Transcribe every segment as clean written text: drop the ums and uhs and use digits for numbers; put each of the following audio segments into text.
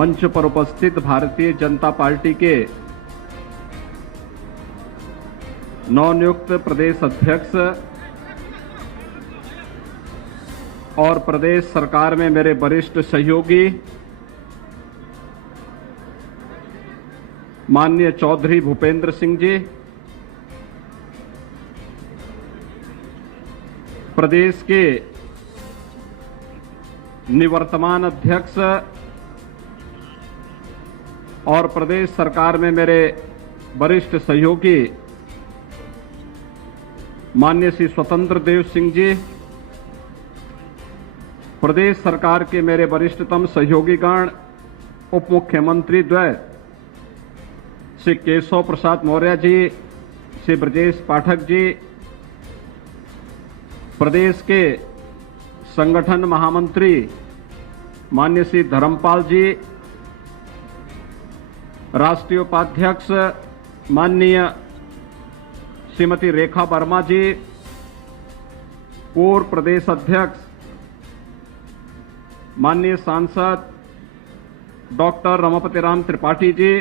मंच पर उपस्थित भारतीय जनता पार्टी के नवनियुक्त प्रदेश अध्यक्ष और प्रदेश सरकार में मेरे वरिष्ठ सहयोगी माननीय चौधरी भूपेंद्र सिंह जी, प्रदेश के निवर्तमान अध्यक्ष और प्रदेश सरकार में मेरे वरिष्ठ सहयोगी माननीय श्री स्वतंत्र देव सिंह जी, प्रदेश सरकार के मेरे वरिष्ठतम सहयोगीगण उप मुख्यमंत्री द्वय श्री केशव प्रसाद मौर्य जी, श्री ब्रजेश पाठक जी, प्रदेश के संगठन महामंत्री माननीय श्री धर्मपाल जी, राष्ट्रीय उपाध्यक्ष माननीय श्रीमती रेखा वर्मा जी, पूर्व प्रदेश अध्यक्ष माननीय सांसद डॉक्टर रमापति राम त्रिपाठी जी,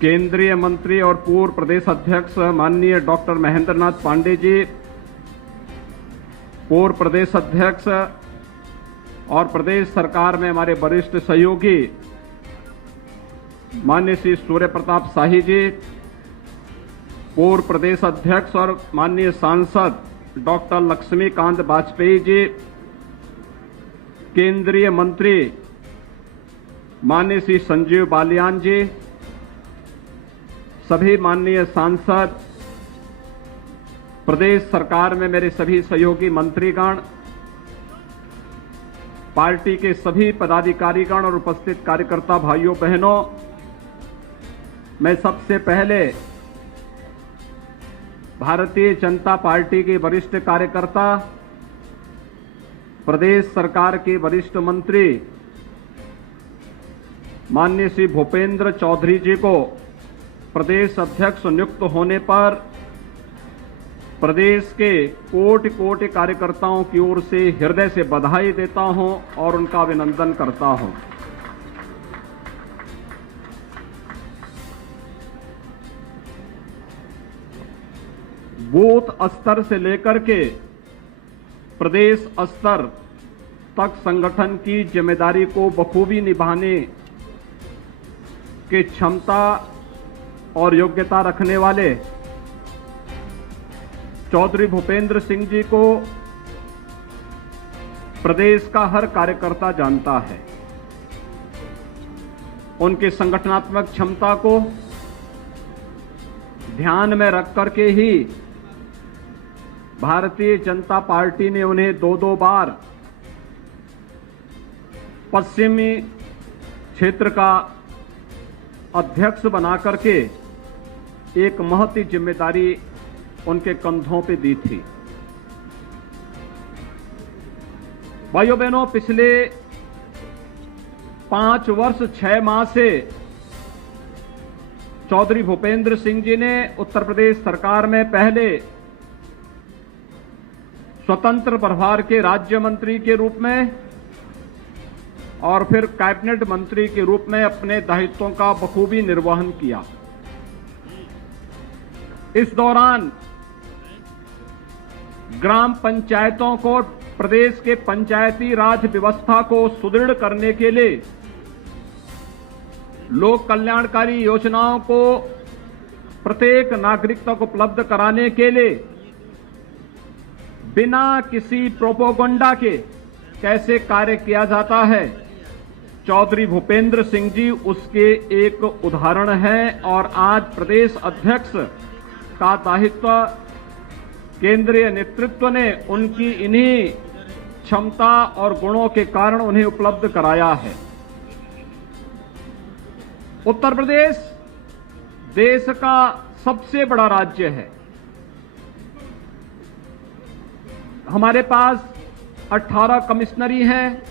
केंद्रीय मंत्री और पूर्व प्रदेश अध्यक्ष माननीय डॉक्टर महेंद्र नाथ पांडे जी, पूर्व प्रदेश अध्यक्ष और प्रदेश सरकार में हमारे वरिष्ठ सहयोगी माननीय श्री सूर्य प्रताप शाही जी, पूर्व प्रदेश अध्यक्ष और माननीय सांसद डॉक्टर लक्ष्मीकांत वाजपेयी जी, केंद्रीय मंत्री माननीय श्री संजीव बालियान जी, सभी माननीय सांसद, प्रदेश सरकार में मेरे सभी सहयोगी मंत्रीगण, पार्टी के सभी पदाधिकारीगण और उपस्थित कार्यकर्ता भाइयों बहनों, मैं सबसे पहले भारतीय जनता पार्टी के वरिष्ठ कार्यकर्ता, प्रदेश सरकार के वरिष्ठ मंत्री माननीय श्री भूपेंद्र चौधरी जी को प्रदेश अध्यक्ष नियुक्त होने पर प्रदेश के कोटि कोटि कार्यकर्ताओं की ओर से हृदय से बधाई देता हूं और उनका अभिनंदन करता हूं। बूथ स्तर से लेकर के प्रदेश स्तर तक संगठन की जिम्मेदारी को बखूबी निभाने की क्षमता और योग्यता रखने वाले चौधरी भूपेंद्र सिंह जी को प्रदेश का हर कार्यकर्ता जानता है। उनकी संगठनात्मक क्षमता को ध्यान में रख करके ही भारतीय जनता पार्टी ने उन्हें दो बार पश्चिमी क्षेत्र का अध्यक्ष बना करके एक महती जिम्मेदारी उनके कंधों पे दी थी। भाइयों बहनों, पिछले 5 वर्ष 6 माह से चौधरी भूपेंद्र सिंह जी ने उत्तर प्रदेश सरकार में पहले स्वतंत्र प्रभार के राज्य मंत्री के रूप में और फिर कैबिनेट मंत्री के रूप में अपने दायित्वों का बखूबी निर्वहन किया। इस दौरान ग्राम पंचायतों को, प्रदेश के पंचायती राज व्यवस्था को सुदृढ़ करने के लिए, लोक कल्याणकारी योजनाओं को प्रत्येक नागरिक तक उपलब्ध कराने के लिए बिना किसी प्रोपोगंडा के कैसे कार्य किया जाता है, चौधरी भूपेंद्र सिंह जी उसके एक उदाहरण हैं। और आज प्रदेश अध्यक्ष का दायित्व केंद्रीय नेतृत्व ने उनकी इन्हीं क्षमता और गुणों के कारण उन्हें उपलब्ध कराया है। उत्तर प्रदेश देश का सबसे बड़ा राज्य है। हमारे पास 18 कमिश्नरी हैं,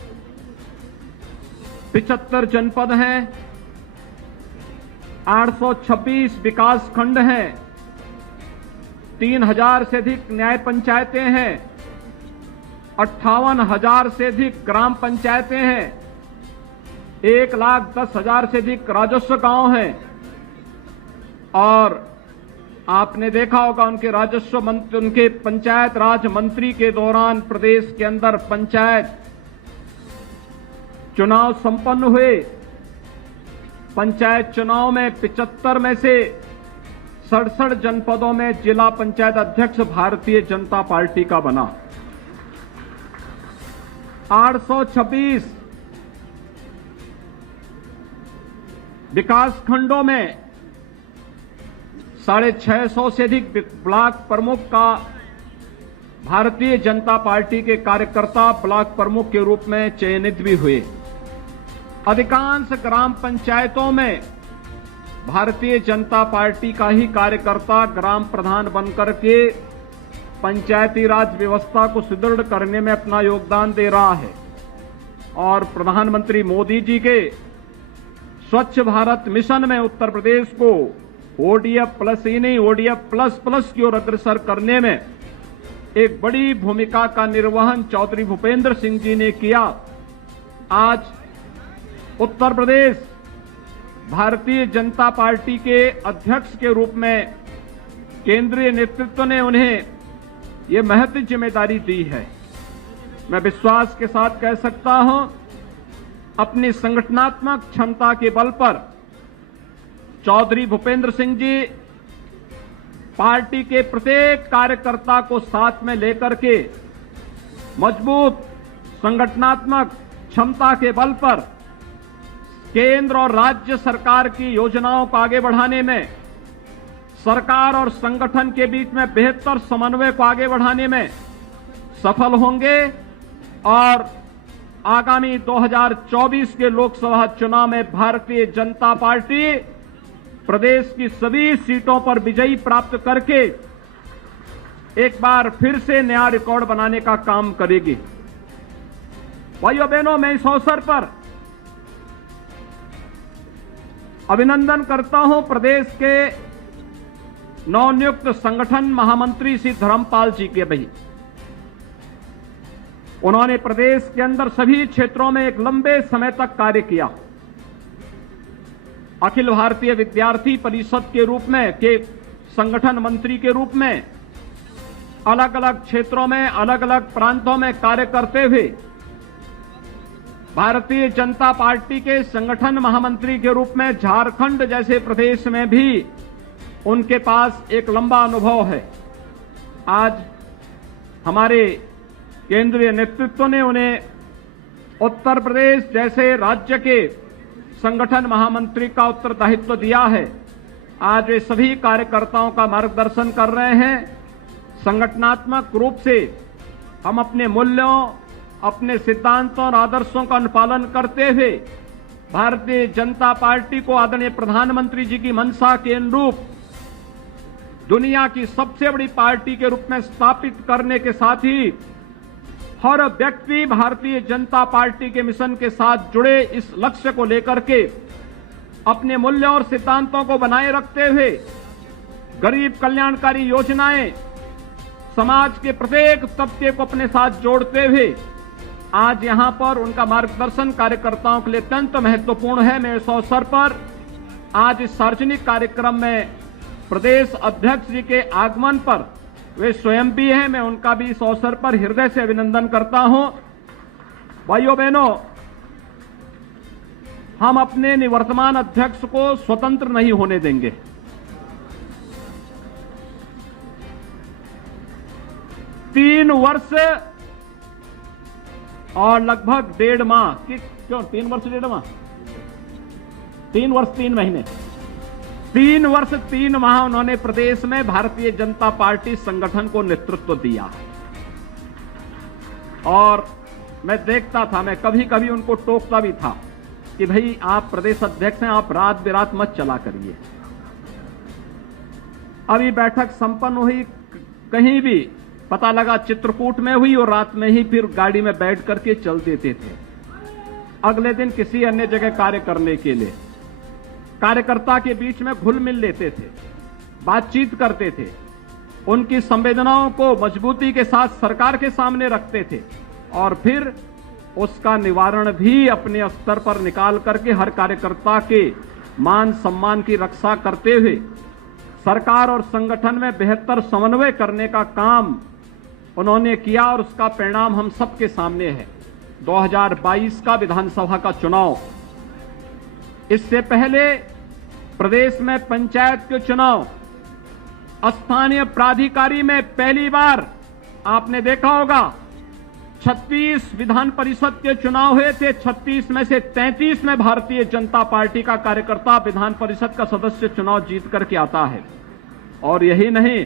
75 जनपद हैं, 826 विकास खंड हैं, 3000 से अधिक न्याय पंचायतें हैं, 58,000 से अधिक ग्राम पंचायतें हैं, 1,10,000 से अधिक राजस्व गांव हैं और आपने देखा होगा उनके राजस्व मंत्री, उनके पंचायत राज मंत्री के दौरान प्रदेश के अंदर पंचायत चुनाव संपन्न हुए। पंचायत चुनाव में 75 में से 67 जनपदों में जिला पंचायत अध्यक्ष भारतीय जनता पार्टी का बना। 826 विकास खंडों में 650 से अधिक ब्लॉक प्रमुख का भारतीय जनता पार्टी के कार्यकर्ता ब्लॉक प्रमुख के रूप में चयनित भी हुए। अधिकांश ग्राम पंचायतों में भारतीय जनता पार्टी का ही कार्यकर्ता ग्राम प्रधान बनकर के पंचायती राज व्यवस्था को सुदृढ़ करने में अपना योगदान दे रहा है। और प्रधानमंत्री मोदी जी के स्वच्छ भारत मिशन में उत्तर प्रदेश को ओडीएफ प्लस ही नहीं ओडीएफ प्लस प्लस की ओर अग्रसर करने में एक बड़ी भूमिका का निर्वहन चौधरी भूपेंद्र सिंह जी ने किया। आज उत्तर प्रदेश भारतीय जनता पार्टी के अध्यक्ष के रूप में केंद्रीय नेतृत्व ने उन्हें ये महत्वपूर्ण जिम्मेदारी दी है। मैं विश्वास के साथ कह सकता हूं, अपनी संगठनात्मक क्षमता के बल पर चौधरी भूपेंद्र सिंह जी पार्टी के प्रत्येक कार्यकर्ता को साथ में लेकर के मजबूत संगठनात्मक क्षमता के बल पर केंद्र और राज्य सरकार की योजनाओं को आगे बढ़ाने में, सरकार और संगठन के बीच में बेहतर समन्वय को आगे बढ़ाने में सफल होंगे और आगामी 2024 के लोकसभा चुनाव में भारतीय जनता पार्टी प्रदेश की सभी सीटों पर विजयी प्राप्त करके एक बार फिर से नया रिकॉर्ड बनाने का काम करेगी। भाइयों बहनों, मैं इस अवसर पर अभिनंदन करता हूं प्रदेश के नवनियुक्त संगठन महामंत्री श्री धर्मपाल जी के भाई। उन्होंने प्रदेश के अंदर सभी क्षेत्रों में एक लंबे समय तक कार्य किया। अखिल भारतीय विद्यार्थी परिषद के रूप में के संगठन मंत्री के रूप में अलग अलग क्षेत्रों में अलग अलग प्रांतों में कार्य करते हुए भारतीय जनता पार्टी के संगठन महामंत्री के रूप में झारखंड जैसे प्रदेश में भी उनके पास एक लंबा अनुभव है। आज हमारे केंद्रीय नेतृत्व ने उन्हें उत्तर प्रदेश जैसे राज्य के संगठन महामंत्री का उत्तरदायित्व दिया है। आज वे सभी कार्यकर्ताओं का मार्गदर्शन कर रहे हैं। संगठनात्मक रूप से हम अपने मूल्यों, अपने सिद्धांतों और आदर्शों का अनुपालन करते हुए भारतीय जनता पार्टी को आदरणीय प्रधानमंत्री जी की मंशा के अनुरूप दुनिया की सबसे बड़ी पार्टी के रूप में स्थापित करने के साथ ही हर व्यक्ति भारतीय जनता पार्टी के मिशन के साथ जुड़े इस लक्ष्य को लेकर के अपने मूल्यों और सिद्धांतों को बनाए रखते हुए गरीब कल्याणकारी योजनाएं समाज के प्रत्येक तबके को अपने साथ जोड़ते हुए आज यहां पर उनका मार्गदर्शन कार्यकर्ताओं के लिए अत्यंत महत्वपूर्ण है। मैं इस अवसर पर आज इस सार्वजनिक कार्यक्रम में प्रदेश अध्यक्ष जी के आगमन पर वे स्वयं भी हैं, मैं उनका भी इस अवसर पर हृदय से अभिनंदन करता हूं। भाइयों बहनों, हम अपने निवर्तमान अध्यक्ष को स्वतंत्र नहीं होने देंगे। तीन वर्ष और लगभग 1.5 माह क्यों 3 वर्ष 1.5 माह 3 वर्ष 3 महीने 3 वर्ष 3 माह उन्होंने प्रदेश में भारतीय जनता पार्टी संगठन को नेतृत्व दिया। और मैं देखता था, मैं कभी कभी उनको टोकता भी था कि भाई आप प्रदेश अध्यक्ष हैं, आप रात बिरात मत चला करिए। अभी बैठक संपन्न हुई, कहीं भी पता लगा चित्रकूट में हुई और रात में ही फिर गाड़ी में बैठ करके चल देते थे अगले दिन किसी अन्य जगह कार्य करने के लिए। कार्यकर्ता के बीच में घुल मिल लेते थे, बातचीत करते थे, उनकी संवेदनाओं को मजबूती के साथ सरकार के सामने रखते थे और फिर उसका निवारण भी अपने स्तर पर निकाल करके हर कार्यकर्ता के मान सम्मान की रक्षा करते हुए सरकार और संगठन में बेहतर समन्वय करने का काम उन्होंने किया और उसका परिणाम हम सबके सामने है। 2022 का विधानसभा का चुनाव, इससे पहले प्रदेश में पंचायत के चुनाव, स्थानीय प्राधिकारी में पहली बार आपने देखा होगा 36 विधान परिषद के चुनाव हुए थे। 36 में से 33 में भारतीय जनता पार्टी का कार्यकर्ता विधान परिषद का सदस्य चुनाव जीत करके आता है। और यही नहीं,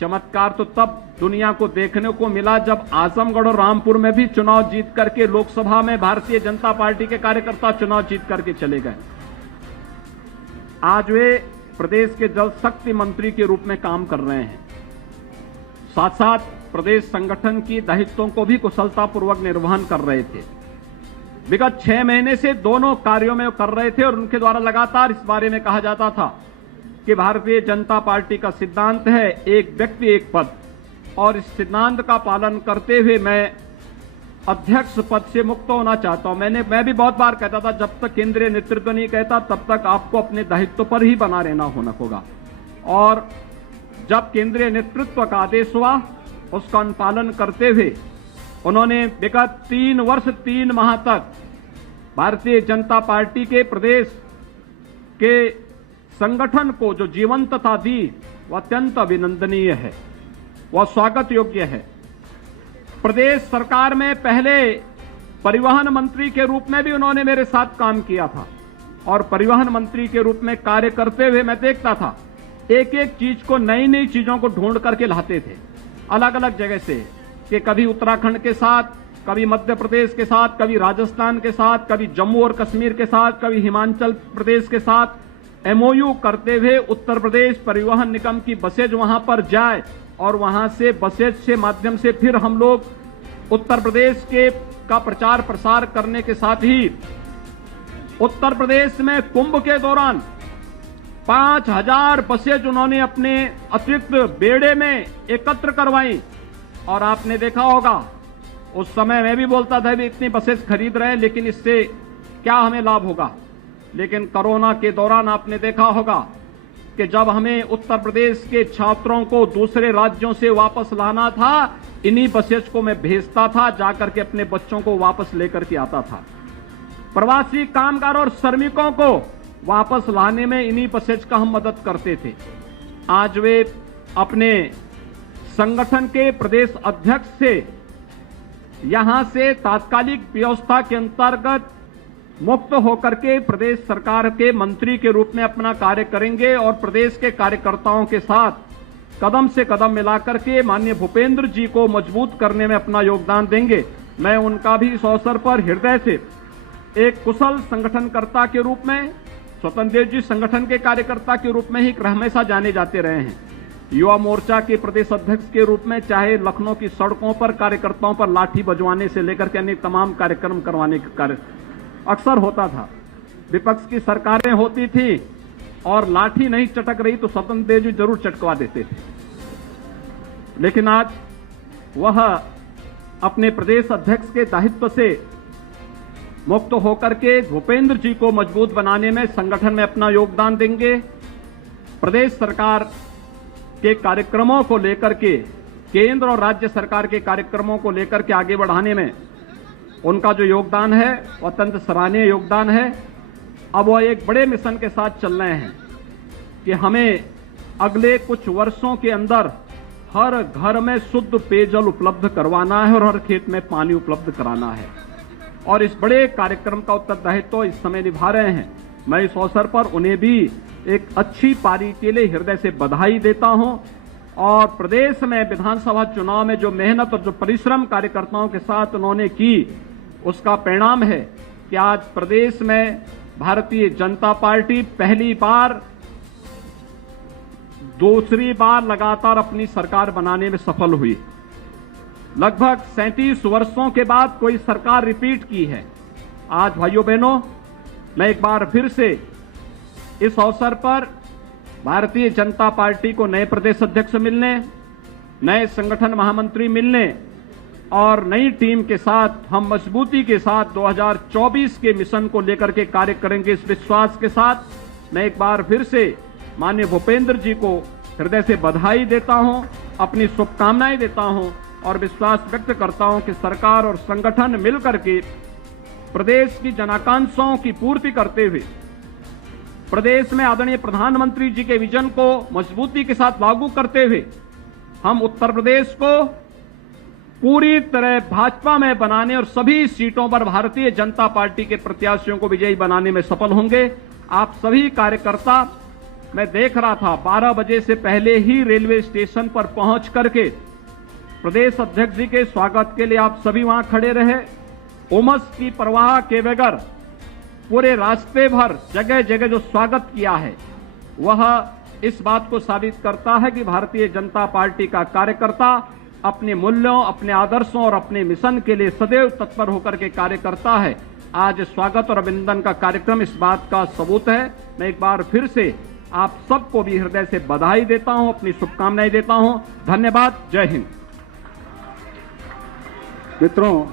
चमत्कार तो तब दुनिया को देखने को मिला जब आजमगढ़ और रामपुर में भी चुनाव जीत करके लोकसभा में भारतीय जनता पार्टी के कार्यकर्ता चुनाव जीत करके चले गए। आज वे प्रदेश के जल शक्ति मंत्री के रूप में काम कर रहे हैं। साथ साथ प्रदेश संगठन की दायित्वों को भी कुशलतापूर्वक निर्वहन कर रहे थे। विगत 6 महीने से दोनों कार्यों में कर रहे थे और उनके द्वारा लगातार इस बारे में कहा जाता था कि भारतीय जनता पार्टी का सिद्धांत है एक व्यक्ति एक पद, और इस सिद्धांत का पालन करते हुए मैं अध्यक्ष पद से मुक्त होना चाहता हूं। मैं भी बहुत बार कहता था जब तक केंद्रीय नेतृत्व नहीं कहता तब तक आपको अपने दायित्व पर ही बना रहना होगा, और जब केंद्रीय नेतृत्व का आदेश हुआ उसका अनुपालन करते हुए उन्होंने विगत 3 वर्ष 3 माह तक भारतीय जनता पार्टी के प्रदेश के संगठन को जो जीवंतता दी वह अत्यंत अभिनंदनीय है, वह स्वागत योग्य है। प्रदेश सरकार में पहले परिवहन मंत्री के रूप में भी उन्होंने मेरे साथ काम किया था, और परिवहन मंत्री के रूप में कार्य करते हुए मैं देखता था एक एक चीज को, नई नई चीजों को ढूंढ करके लाते थे अलग अलग जगह से, कि कभी उत्तराखंड के साथ, कभी मध्य प्रदेश के साथ, कभी राजस्थान के साथ, कभी जम्मू और कश्मीर के साथ, कभी हिमाचल प्रदेश के साथ एमओयू करते हुए उत्तर प्रदेश परिवहन निगम की बसेज वहां पर जाए और वहां से बसेज से माध्यम से फिर हम लोग उत्तर प्रदेश के का प्रचार प्रसार करने के साथ ही उत्तर प्रदेश में कुंभ के दौरान 5000 बसेज उन्होंने अपने अतिरिक्त बेड़े में एकत्र करवाई। और आपने देखा होगा उस समय मैं भी बोलता था भी इतनी बसेज खरीद रहे हैं लेकिन इससे क्या हमें लाभ होगा, लेकिन कोरोना के दौरान आपने देखा होगा कि जब हमें उत्तर प्रदेश के छात्रों को दूसरे राज्यों से वापस लाना था, इन्हीं बसेज को मैं भेजता था, जाकर के अपने बच्चों को वापस लेकर के आता था। प्रवासी कामगार और श्रमिकों को वापस लाने में इन्हीं बसेज का हम मदद करते थे। आज वे अपने संगठन के प्रदेश अध्यक्ष से यहां से तात्कालिक व्यवस्था के अंतर्गत मुक्त होकर के प्रदेश सरकार के मंत्री के रूप में अपना कार्य करेंगे और प्रदेश के कार्यकर्ताओं के साथ कदम से कदम मिलाकर के माननीय भूपेंद्र जी को मजबूत करने में अपना योगदान देंगे। मैं उनका भी इस अवसर पर हृदय से एक कुशल संगठनकर्ता के रूप में, स्वतंत्र देव जी संगठन के कार्यकर्ता के रूप में ही हमेशा जाने जाते रहे हैं। युवा मोर्चा के प्रदेश अध्यक्ष के रूप में चाहे लखनऊ की सड़कों पर कार्यकर्ताओं पर लाठी बजवाने से लेकर के अन्य तमाम कार्यक्रम करवाने का कार्य अक्सर होता था। विपक्ष की सरकारें होती थी और लाठी नहीं चटक रही तो स्वतंत्र देव जी जरूर चटकवा देते थे, लेकिन आज वह अपने प्रदेश अध्यक्ष के दायित्व से मुक्त होकर के भूपेंद्र जी को मजबूत बनाने में संगठन में अपना योगदान देंगे। प्रदेश सरकार के कार्यक्रमों को लेकर के, केंद्र और राज्य सरकार के कार्यक्रमों को लेकर के आगे बढ़ाने में उनका जो योगदान है वह अत्यंत सराहनीय योगदान है। अब वह एक बड़े मिशन के साथ चल रहे हैं कि हमें अगले कुछ वर्षों के अंदर हर घर में शुद्ध पेयजल उपलब्ध करवाना है और हर खेत में पानी उपलब्ध कराना है, और इस बड़े कार्यक्रम का उत्तरदायित्व इस समय निभा रहे हैं। मैं इस अवसर पर उन्हें भी एक अच्छी पारी के लिए हृदय से बधाई देता हूं, और प्रदेश में विधानसभा चुनाव में जो मेहनत और जो परिश्रम कार्यकर्ताओं के साथ उन्होंने की, उसका परिणाम है कि आज प्रदेश में भारतीय जनता पार्टी पहली बार, दूसरी बार लगातार अपनी सरकार बनाने में सफल हुई। लगभग 37 वर्षों के बाद कोई सरकार रिपीट की है। आज भाइयों बहनों, मैं एक बार फिर से इस अवसर पर भारतीय जनता पार्टी को नए प्रदेश अध्यक्ष मिलने, नए संगठन महामंत्री मिलने और नई टीम के साथ हम मजबूती के साथ 2024 के मिशन को लेकर के कार्य करेंगे। इस विश्वास के साथ मैं एक बार फिर से माननीय भूपेंद्र जी को हृदय से बधाई देता हूं, अपनी शुभकामनाएं देता हूं और विश्वास व्यक्त करता हूं कि सरकार और संगठन मिलकर के प्रदेश की जनाकांक्षाओं की पूर्ति करते हुए प्रदेश में आदरणीय प्रधानमंत्री जी के विजन को मजबूती के साथ लागू करते हुए हम उत्तर प्रदेश को पूरी तरह भाजपा में बनाने और सभी सीटों पर भारतीय जनता पार्टी के प्रत्याशियों को विजयी बनाने में सफल होंगे। आप सभी कार्यकर्ता, मैं देख रहा था 12 बजे से पहले ही रेलवे स्टेशन पर पहुंच करके प्रदेश अध्यक्ष जी के स्वागत के लिए आप सभी वहां खड़े रहे। उमस की परवाह के बगैर पूरे रास्ते भर जगह जगह जो स्वागत किया है वह इस बात को साबित करता है कि भारतीय जनता पार्टी का कार्यकर्ता अपने मूल्यों, अपने आदर्शों और अपने मिशन के लिए सदैव तत्पर होकर के कार्य करता है। आज स्वागत और अभिनंदन का कार्यक्रम इस बात का सबूत है। मैं एक बार फिर से आप सबको भी हृदय से बधाई देता हूं, अपनी शुभकामनाएं देता हूं। धन्यवाद। जय हिंद। मित्रों,